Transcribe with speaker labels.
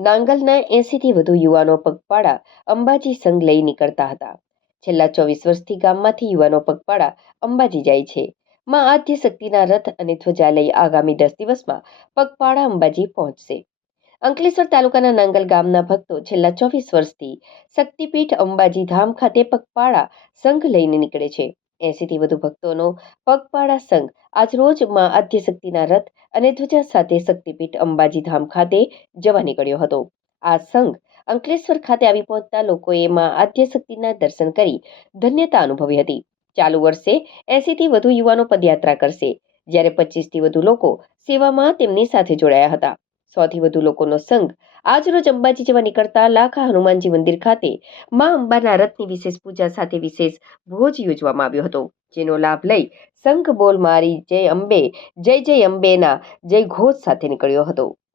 Speaker 1: નાંગલના એંસીથી વધુ યુવાનો પગપાળા અંબાજી સંઘ લઈ નીકળતા હતા. છેલ્લા ચોવીસ વર્ષથી ગામમાંથી યુવાનો પગપાળા અંબાજી જાય છે. માં આદ્ય શક્તિના રથ અને ધ્વજા લઈ આગામી દસ દિવસમાં પગપાળા અંબાજી પહોંચશે. અંકલેશ્વર તાલુકાના નાંગલ ગામના ભક્તો છેલ્લા ચોવીસ વર્ષથી શક્તિપીઠ અંબાજી ધામ ખાતે પગપાળા સંઘ લઈને નીકળે છે. એંસીથી વધુ ભક્તોનો પગપાળા સંઘ આજરોજમાં આદ્ય શક્તિના રથ અને ધ્વજા સાથે શક્તિપીઠ અંબાજી ધામ ખાતે જવા નીકળ્યો હતો. આ સંઘ અંકલેશ્વર ખાતે આવી પહોંચતા લોકોએ માં આદ્ય શક્તિના દર્શન કરી ધન્યતા અનુભવી હતી. ચાલુ વર્ષે એંસીથી વધુ યુવાનો પદયાત્રા કરશે, જ્યારે પચીસથી વધુ લોકો સેવામાં તેમની સાથે જોડાયા હતા. સોથી વધુ લોકોનો સંઘ આજરોજ અંબાજી જવા નીકળતા લાખા હનુમાનજી મંદિર ખાતે મા અંબાના રથની વિશેષ પૂજા સાથે વિશેષ ભોજ યોજવામાં આવ્યો હતો, જેનો લાભ લઈ સંઘ બોલ મારી જય અંબે, જય જય અંબેના જય ઘોષ સાથે નીકળ્યો હતો.